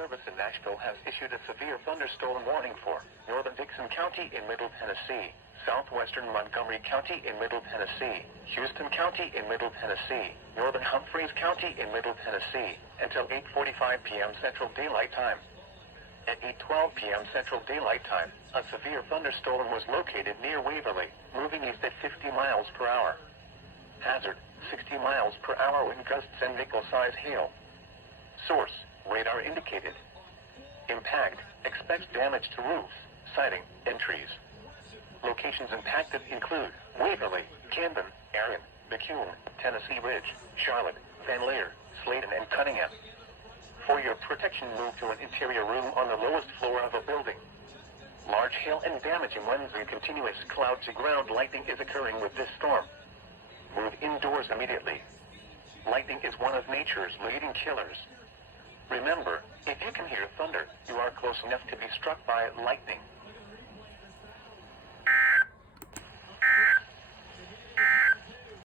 Service in Nashville has issued a severe thunderstorm warning for northern Dixon County in Middle Tennessee, southwestern Montgomery County in Middle Tennessee, Houston County in Middle Tennessee, northern Humphreys County in Middle Tennessee, until 8:45 p.m. Central Daylight Time. At 8:12 p.m. Central Daylight Time, a severe thunderstorm was located near Waverly, moving east at 50 miles per hour. Hazard, 60 miles per hour wind gusts and nickel-size hail. Source, radar indicated. Impact, expects damage to roofs, siding, and trees. Locations impacted include Waverly, Camden, Arion, McCune, Tennessee Ridge, Charlotte, Van Leer, Sladen, and Cunningham. For your protection, move to an interior room on the lowest floor of a building. Large hail and damaging winds and continuous cloud-to-ground lightning is occurring with this storm. Move indoors immediately. Lightning is one of nature's leading killers. Remember, if you can hear thunder, you are close enough to be struck by lightning.